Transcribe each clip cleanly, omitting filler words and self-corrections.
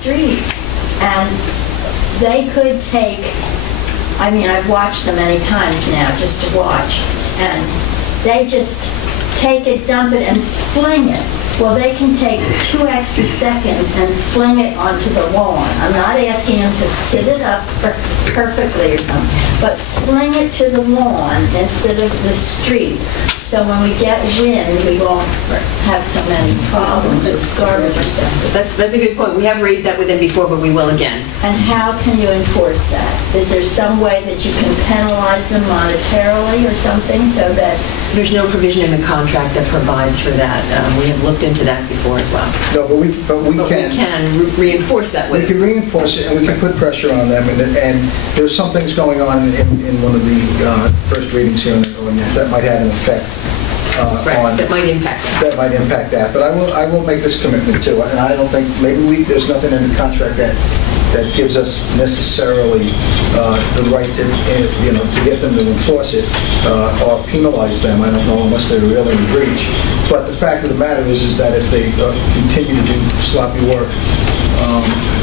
street, and they could take, I mean, I've watched them many times now just to watch, and they just take it, dump it, and fling it. Well, they can take 2 extra seconds and fling it onto the lawn. I'm not asking them to sit it up perfectly or something, but fling it to the lawn instead of the street. So when we get wind, we won't have so many problems with garbage receptacles. That's a good point. We have raised that with them before, but we will again. And how can you enforce that? Is there some way that you can penalize them monetarily or something so that... There's no provision in the contract that provides for that. We have looked into that before as well. No, but we can reinforce that with them. We can reinforce it, and we can put pressure on them. And there's some things going on in one of the first readings here on the ordinance that might have an effect. That might impact that. That might impact that. But I will make this commitment too. And I don't think, maybe there's nothing in the contract that gives us necessarily the right to, to get them to enforce it or penalize them. I don't know unless they're really in breach. But the fact of the matter is that if they continue to do sloppy work,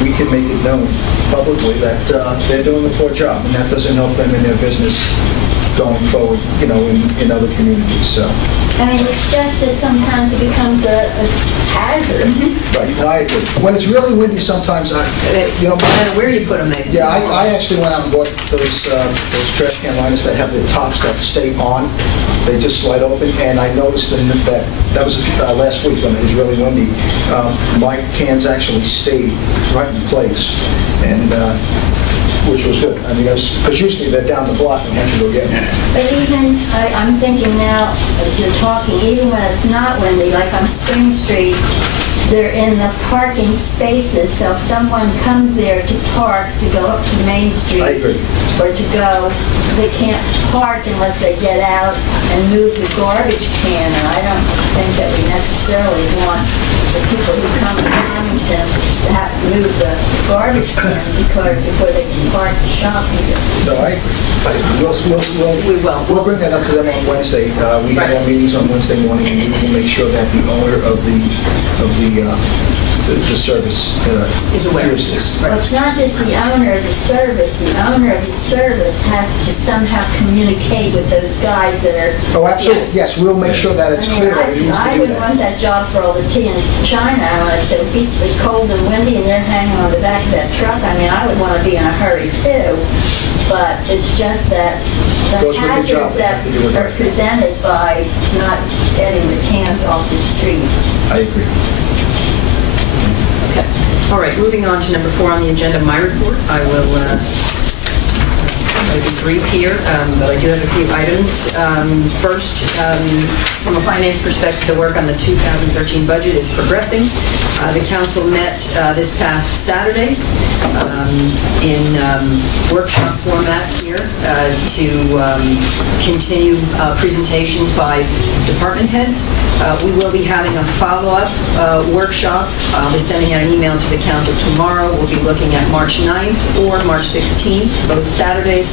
we can make it known publicly that they're doing a poor job, and that doesn't help them in their business going forward, in other communities. So. I mean, it's just that sometimes it becomes a hazard. Right, no, I agree. When it's really windy, sometimes no matter where you put them, they. Yeah, I actually went out and bought those trash can liners that have the tops that stay on. They just slide open, and I noticed that was last week when it was really windy. My cans actually stayed right in place, and. Which was good. I mean, because usually they're down the block and have to go get them. But even, I'm thinking now, as you're talking, even when it's not windy, like on Spring Street, they're in the parking spaces, so if someone comes there to park, to go up to Main Street, I agree. or to go, they can't park unless they get out and move the garbage can, and I don't think that we necessarily want the people who come to Fleminton to have to move the garbage can before they can park the shop here. No, I agree. We'll bring that up to them on Wednesday. We have our meetings on Wednesday morning, and we will make sure that the owner of the service is aware. Well, it's not just the owner of the service. The owner of the service has to somehow communicate with those guys that are... Oh, absolutely. Yes, we'll make sure that it's clear that he needs to do that. I wouldn't want that job for all the tea in China when it's so beastly cold and windy and they're hanging on the back of that truck. I mean, I would want to be in a hurry too. But it's just that the hazards that are presented by not getting the cans off the street. I agree. Okay. All right, moving on to number 4 on the agenda, my report. I will be brief here, but I do have a few items. First, from a finance perspective, the work on the 2013 budget is progressing. The council met this past Saturday in workshop format here to continue presentations by department heads. We will be having a follow-up workshop. I'll be sending out an email to the council tomorrow. We'll be looking at March 9th or March 16th, both Saturdays,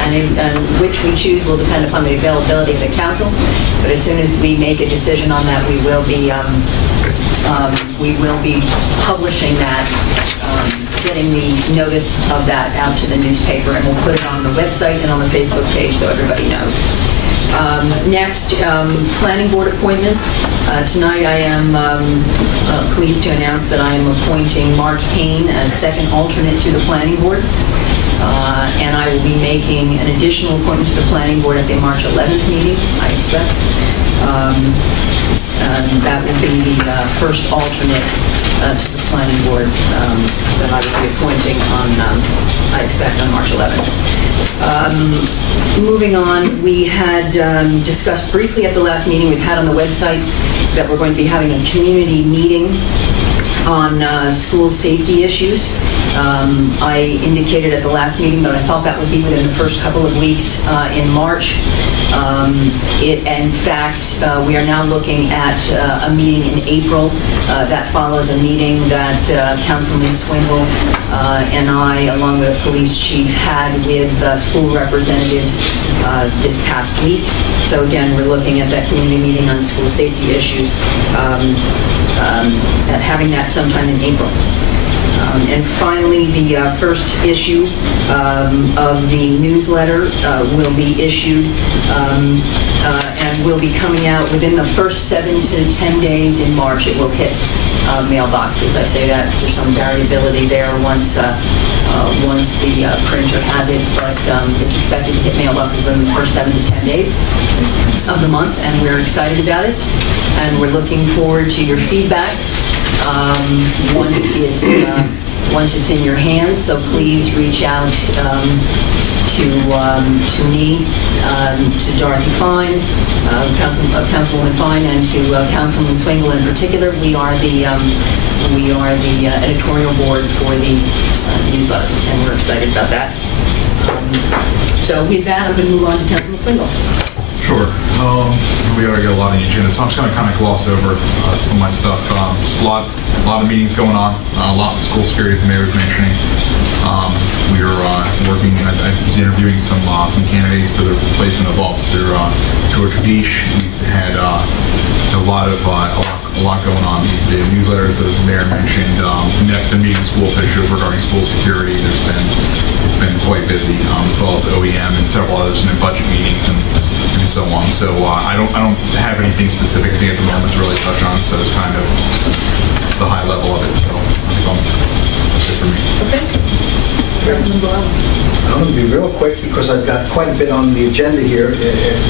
and which we choose will depend upon the availability of the council. But as soon as we make a decision on that, we will be publishing that, getting the notice of that out to the newspaper, and we'll put it on the website and on the Facebook page so everybody knows. Next, planning board appointments. Tonight I am pleased to announce that I am appointing Mark Hain as second alternate to the planning board. And I will be making an additional appointment to the planning board at the March 11th meeting, I expect. That will be the first alternate to the planning board that I will be appointing on, I expect, on March 11th. Moving on, we had discussed briefly at the last meeting we've had on the website that we're going to be having a community meeting on school safety issues. I indicated at the last meeting that I thought that would be within the first couple of weeks in March. In fact, we are now looking at a meeting in April. That follows a meeting that Councilman Swingle and I, along with the police chief, had with school representatives this past week. So again, we're looking at that community meeting on school safety issues, at having that sometime in April. And finally, the first issue of the newsletter will be issued and will be coming out within the first 7 to 10 days in March. It will hit mailboxes. I say that because there's some variability there once the printer has it, but it's expected to hit mailboxes within the first 7 to 10 days of the month, and we're excited about it, and we're looking forward to your feedback once it's in your hands. So please reach out to me, to Dorothy Fine, Councilwoman Fine, and to Councilman Swingle in particular. We are the editorial board for the newsletter, and we're excited about that. So with that, I'm going to move on to Councilman Swingle. Sure. We already got a lot on the agenda, so I'm just going to kind of gloss over some of my stuff. Just a lot of meetings going on, a lot of school security, as the mayor was mentioning. We are working, I was interviewing some candidates for the replacement of Officer George Beach. We had a lot going on. The newsletters that the mayor mentioned, been meeting school officials regarding school security. It's been quite busy, as well as OEM and several others, and then budget meetings and so on. So I don't have anything specific I think at the moment to really touch on. So it's kind of the high level of it. So I think that's it for me. Okay. I'm going to be real quick because I've got quite a bit on the agenda here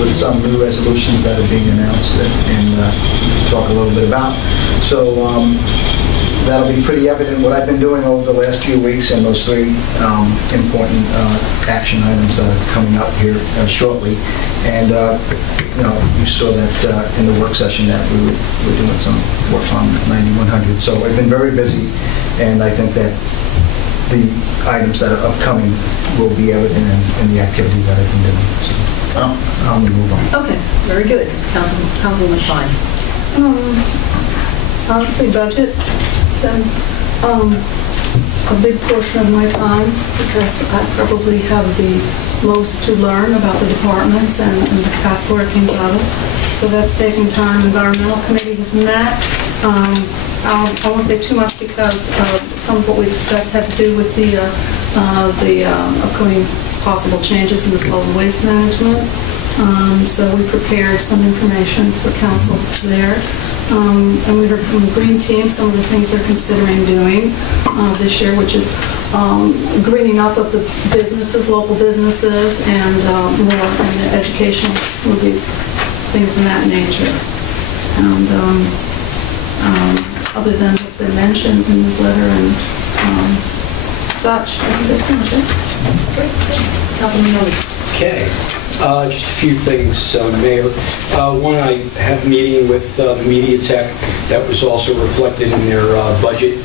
with some new resolutions that are being announced and talk a little bit about. So that'll be pretty evident what I've been doing over the last few weeks, and those three important action items that are coming up here shortly. And you saw that in the work session that we were doing some work on 9100. So I've been very busy, and I think that the items that are upcoming will be evident in the activity that I've been doing. So I'll move on. Okay, very good. Councilwoman Fine. Obviously, budget has been a big portion of my time because I probably have the most to learn about the departments and the past workings of it. So that's taking time. Environmental Committee has met. I won't say too much because some of what we discussed had to do with the upcoming possible changes in the solid waste management. So we prepared some information for council there. And we heard from the Green Team some of the things they're considering doing this year, which is greening up of the businesses, local businesses, and more in the educational movies, things in that nature. And other than what's been mentioned in the newsletter and such, I think that's pretty much it. Great. Councilman Miller. Okay. Just a few things, Mayor. One, I had a meeting with the Media Tech that was also reflected in their budget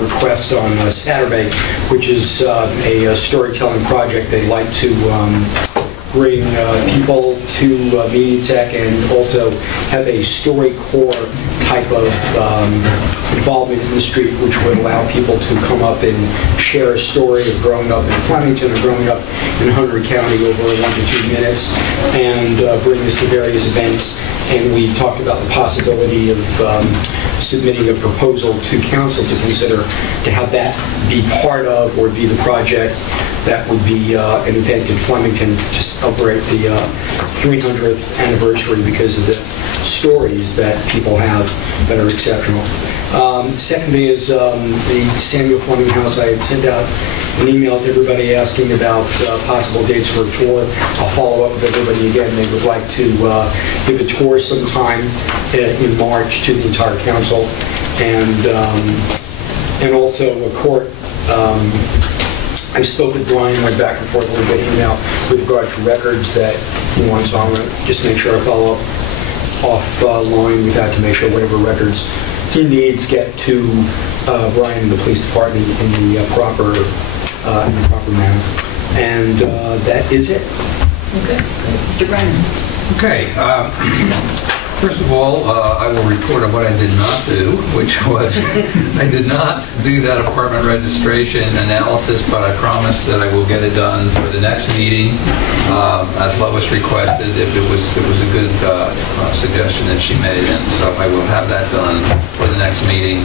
request on Saturday, which is a storytelling project. They'd like to bring people to Media Tech and also have a StoryCorps type of involvement in the street, which would allow people to come up and share a story of growing up in Fleminton or growing up in Hunter County over 1 to 2 minutes, and bring this to various events. And we talked about the possibility of submitting a proposal to council to consider to have that be part of or be the project that would be an event in Flemington to celebrate the 300th anniversary because of the stories that people have that are exceptional. Second thing is the Samuel Fleming House. I had sent out an email to everybody asking about possible dates for a tour. I'll follow up with everybody again. They would like to give a tour sometime in March to the entire council, and also a court. I spoke with Brian, went back and forth a little bit email with regard to records that he wants, so I'm going to just make sure I follow up offline with that to make sure whatever records he needs get to Brian and the police department in the proper manner. And that is it. Okay. Mr. Brennan. Okay. First of all, I will report on what I did not do, which was I did not do that apartment registration analysis, but I promised that I will get it done for the next meeting, as Lois requested. If it was a good suggestion that she made, and so I will have that done for the next meeting.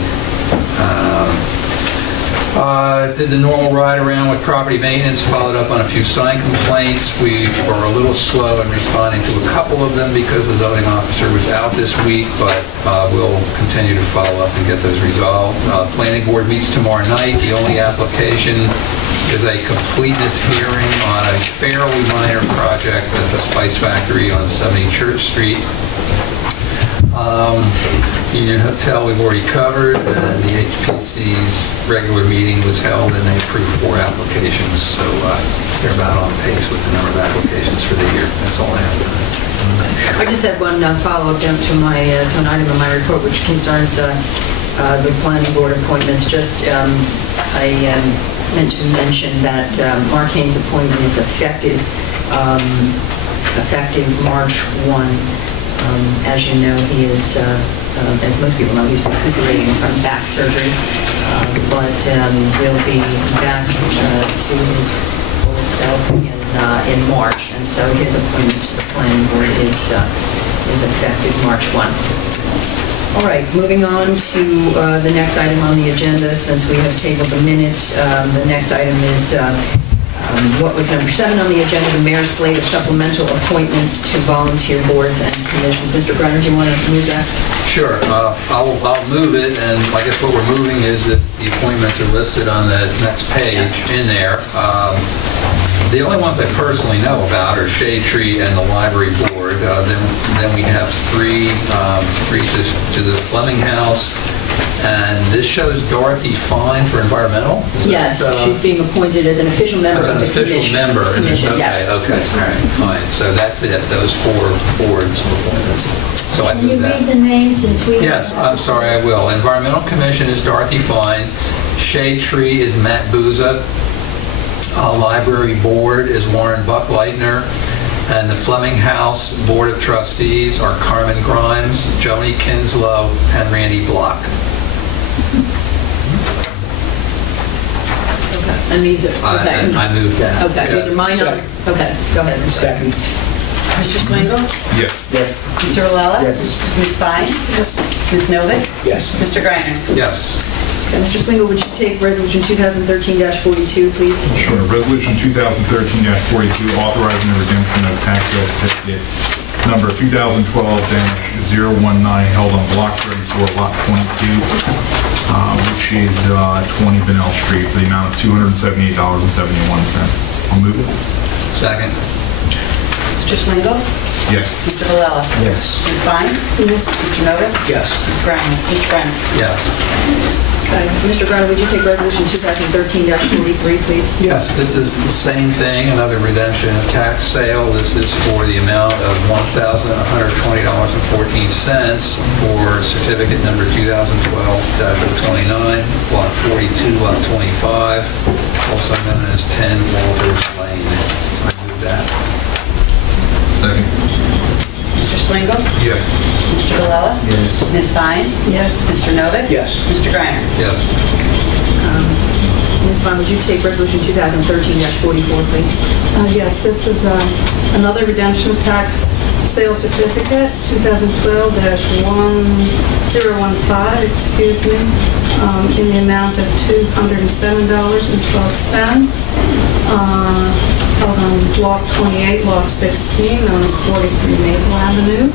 Did the normal ride around with property maintenance, followed up on a few sign complaints. We were a little slow in responding to a couple of them because the zoning officer was out this week, but we'll continue to follow up and get those resolved. Planning board meets tomorrow night. The only application is a completeness hearing on a fairly minor project at the Spice Factory on 70 Church Street. Union Hotel we've already covered, and the HPC's regular meeting was held, and they approved 4 applications, so they're about on pace with the number of applications for the year. That's all I have. I just had one follow-up down to an item in my report, which concerns the planning board appointments. I meant to mention that Mark Haynes' appointment is effective March 1. As you know, he is, as most people know, he's recuperating from back surgery, but will be back to his old self in March, and so his appointment to the planning board is effective March 1. All right, moving on to the next item on the agenda. Since we have tabled the minutes, the next item is what was number 7 on the agenda, the mayor's slate of supplemental appointments to volunteer boards and commissions. Mr. Greiner, do you want to move that? Sure. I'll move it, and I guess what we're moving is that the appointments are listed on the next page in there. The only ones I personally know about are Shade Tree and the Library Board. Then we have three to the Fleming House. And this shows Dorothy Fine for environmental? Yes, she's being appointed as an official member of the commission. As an official member. Okay, all right, fine. So that's it, those 4 boards appointments. So I Can you move that. read the names since we... Yes, I'm sorry, I will. Environmental Commission is Dorothy Fine. Shade Tree is Matt Booza. Library Board is Warren Buckleitner. And the Fleming House Board of Trustees are Carmen Grimes, Joni Kinslow, and Randy Block. Okay, and these are... Okay. I moved that. Okay, Yeah. these are mine. Okay, go ahead. Second. Mr. Swingle? Yes. Yes. Mr. Valella? Yes. Ms. Fine? Yes. Ms. Novick? Yes. Mr. Greiner? Yes. Okay, Mr. Swingle, would you take Resolution 2013-42, please? Sure. Resolution 2013-42, authorizing the redemption of tax sale certificate number 2012-019 held on Block 34, Lot 22, which is 20 Bunnell Street, for the amount of $278.71. I'll move it. Second. Mr. Swingle? Yes. Mr. Valella? Yes. Ms. Fine? Yes. Mr. Novick? Yes. Mr. Greiner? Mr. Greiner? Yes. Okay, Mr. Greiner, would you take Resolution 2013-43, please? Yes, this is the same thing, another redemption of tax sale. This is for the amount of $1,120.14 for certificate number 2012-029, Block 42, Lot 25, also known as 10 Walters Lane. So I move that. Second. Mr. Swingle? Yes. Mr. Valella? Yes. Ms. Fine? Yes. Mr. Novick? Yes. Mr. Greiner? Yes. Ms. Fine, would you take Resolution 2013-44, please? Yes, this is another redemption of tax sale certificate, 2012-1015, excuse me, in the amount of $207.12. Held on Block 28, Lot 16, known as 43 Maple Avenue.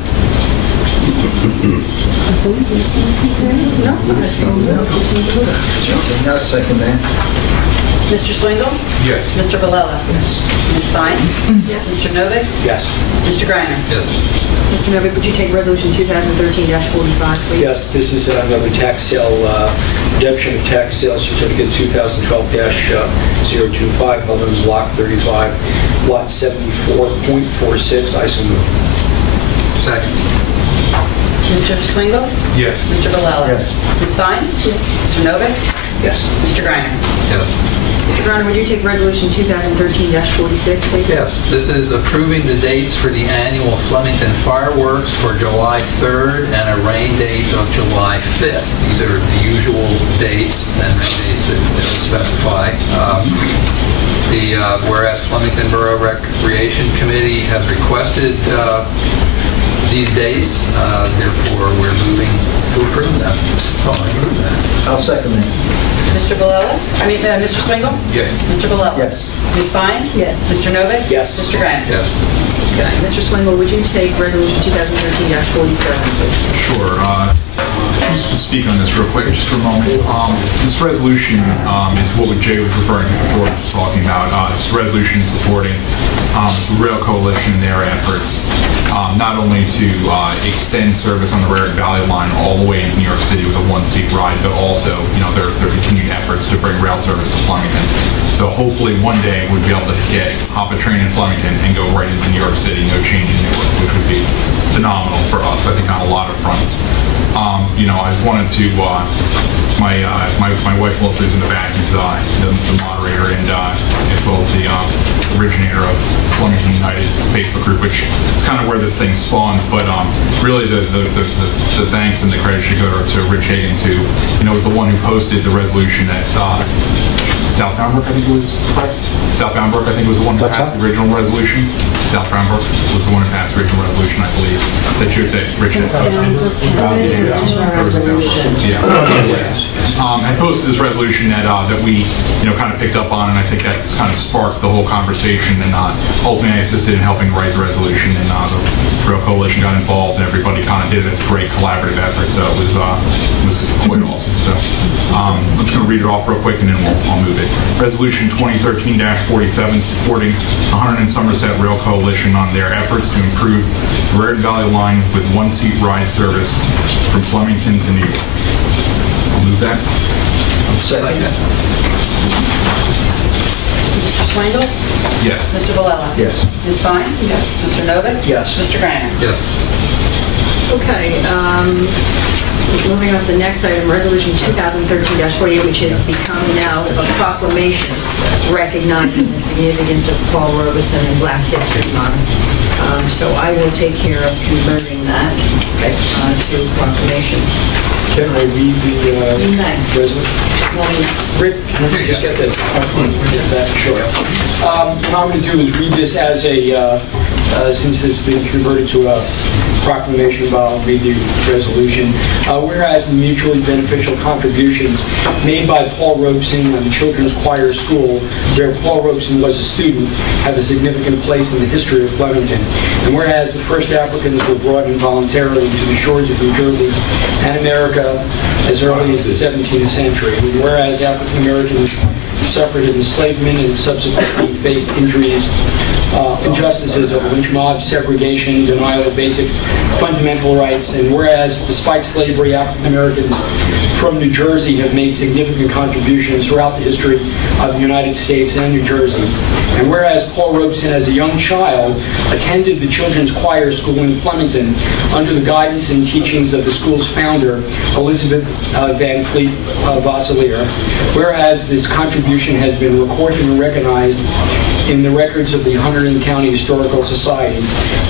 No, I saw that. Now second that. Mr. Swingle? Yes. Mr. Valella? Yes. Ms. Fine? Yes. Mr. Novick? Yes. Mr. Greiner? Yes. Mr. Novick, would you take Resolution 2013-45, please? Yes, this is another tax sale, redemption of tax sale certificate 2012-025, held on Block 35, Lot 74.46. I so move. Second. Mr. Swingle? Yes. Mr. Valella? Yes. Ms. Fine? Yes. Mr. Novick? Yes. Mr. Greiner? Yes. Mr. Greiner, would you take Resolution 2013-46, please? Yes, this is approving the dates for the annual Fleminton fireworks for July 3rd and a rain date of July 5th. These are the usual dates and the dates that we specify. Whereas Flemington Borough Recreation Committee has requested these dates, therefore we're moving to approve them. So I move that. I'll second that. Mr. Mr. Swingle? Yes. Mr. Valella? Yes. Ms. Fine? Yes. Mr. Novick? Yes. Mr. Greiner? Yes. Okay. Mr. Swingle, would you take Resolution 2013-47, please? Sure. Just to speak on this real quick, just for a moment. This resolution is what Jay was referring to before, was talking about. This resolution supporting the Rail Coalition and their efforts, not only to extend service on the Raritan Valley line all the way into New York City with a one-seat ride, but also, their continued efforts to bring rail service to Fleminton. So hopefully one day we'd be able to hop a train in Fleminton and go right into New York City, no change in Newark, which would be phenomenal for us, I think, on a lot of fronts. I wanted to, my wife Melissa is in the back, is the moderator and as well as the originator of Fleminton United Facebook group, which is kind of where this thing spawned. But really the thanks and the credit should go to Rich Hagan, who, was the one who posted the resolution at South Bound Brook, I think it was correct. South Bound Brook, I think, was the one who passed the original resolution. South Bound Brook was the one who passed the original resolution, I believe, that Rich had posted. Had posted this resolution that we, kind of picked up on, and I think that's kind of sparked the whole conversation. And ultimately, I assisted in helping write the resolution, and the Rail Coalition got involved, and everybody kind of did it. It's a great collaborative effort, so it was quite awesome. So I'm just going to read it off real quick, and then I'll move it. Resolution 2013-47, supporting the Hunter and Somerset Rail Coalition on their efforts to improve the Raritan Valley line with one-seat ride service from Fleminton to New York. I'll move that. Second. Mr. Swingle? Yes. Mr. Valella? Yes. Ms. Fine? Yes. Mr. Novick? Yes. Mr. Greiner? Yes. Okay, moving on to the next item, Resolution 2013-48, which has become now a proclamation recognizing the significance of Paul Robeson and Black History Month. So I will take care of converting that to a proclamation. Can I read the You may. resolution? Rick, can I just get that? Sure. What I'm going to do is read this as a, since this has been converted to a proclamation, I'll read the resolution. Whereas the mutually beneficial contributions made by Paul Robeson and the Children's Choir School, where Paul Robeson was a student, have a significant place in the history of Fleminton. And whereas the first Africans were brought in voluntarily to the shores of New Jersey and America as early as the 17th century, and whereas African Americans suffered enslavement and subsequently faced injustices of lynch mob, segregation, denial of basic fundamental rights, and whereas despite slavery, African Americans from New Jersey have made significant contributions throughout the history of the United States and New Jersey, and whereas Paul Robeson as a young child attended the Children's Choir School in Fleminton under the guidance and teachings of the school's founder, Elizabeth Van Fleet Vassilier, whereas this contribution has been recorded and recognized in the records of the Hunter County Historical Society.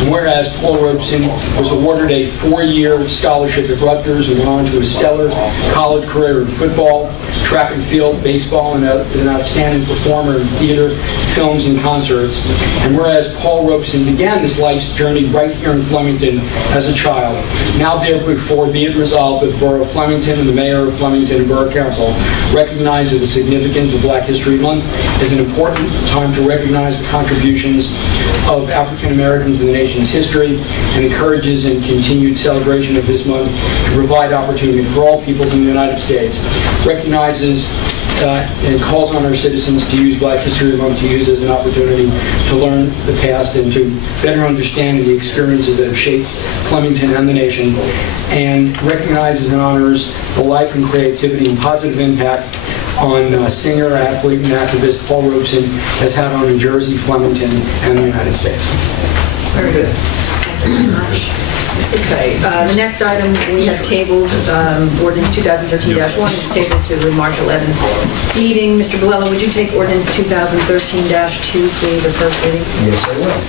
And whereas Paul Robeson was awarded a 4-year scholarship at Rutgers and went on to a stellar college career in football, track and field, baseball, and an outstanding performer in theater, films, and concerts. And whereas Paul Robeson began his life's journey right here in Fleminton as a child, now therefore be it resolved that the Borough of Fleminton and the Mayor of Fleminton and Borough Council recognize that the significance of Black History Month is an important time to recognize the contributions of African Americans in the nation's history and encourages and continued celebration of this month to provide opportunity for all peoples in the United States, recognizes and calls on our citizens to use Black History Month to use as an opportunity to learn the past and to better understand the experiences that have shaped Fleminton and the nation, and recognizes and honors the life and creativity and positive impact on singer, athlete, and activist Paul Robeson has had on New Jersey, Fleminton, and the United States. Very good. Thank you very much. Okay, the next item we have tabled, Ordinance 2013-1, is tabled to the March 11th meeting. Mr. Valella, would you take Ordinance 2013-2, please, as first reading? Yes, I will.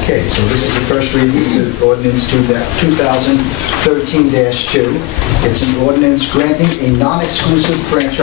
Okay, so this is the first reading of Ordinance 2013-2. It's an ordinance granting a non-exclusive franchise